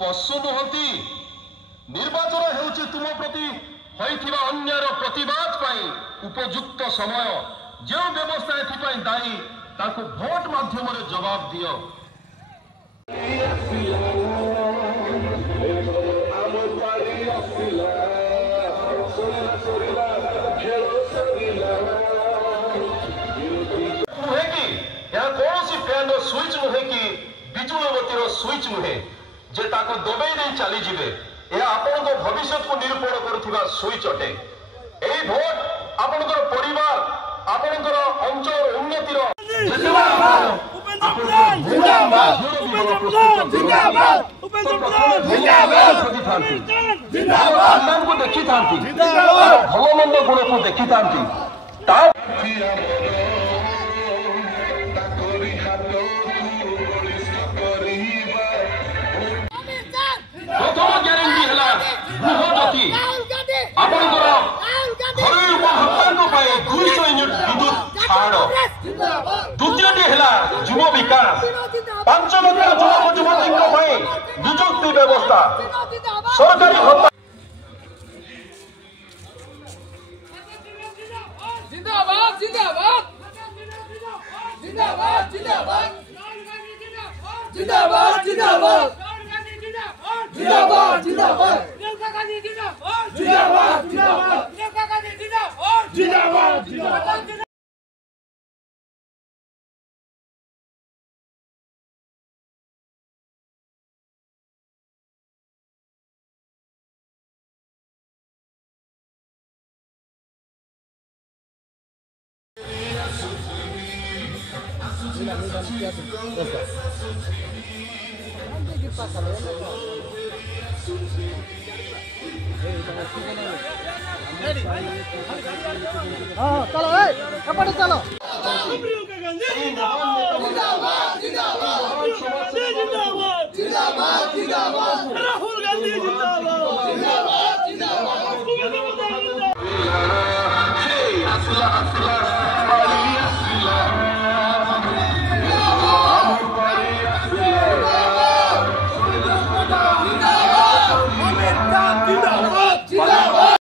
पशु नुहति निर्वाचन हेउछि तुम प्रति होइथिबा अन्यायर प्रतिवाद पाई उपयुक्त समय जो व्यवस्था एथिपाई दायी ताकू भोट माध्यम जवाब दियो। नुहे कि यहाँ कौन फैन स्विच नुहे कि बिजुलीबत्तीर स्विच नुहे जे ताको दबेई नहीं चली जिवे यह आपण भविष्य को निरूपण करुवा स्विच अटे। यही भोट आपणकर परिवार आपणकर अंचल उन्नतिर को देखी था भल मंद गुण को देखी था प्रथम ग्यारंटी है गृहज्योति आपणकर घर उपभोक्ता 200 यूनिट विद्युत छाड़। द्वितीयटी है युव विकास 5 लाख युवक युवती निजुक्ति व्यवस्था सरकारी भत्ता जिंदाबाद जिंदाबाद जिंदाबाद जिंदाबाद जिंदाबाद जिंदाबाद जिंदाबाद जिंदाबाद जिंदाबाद जिंदाबाद जिंदाबाद चलो चलो जिंदाबाद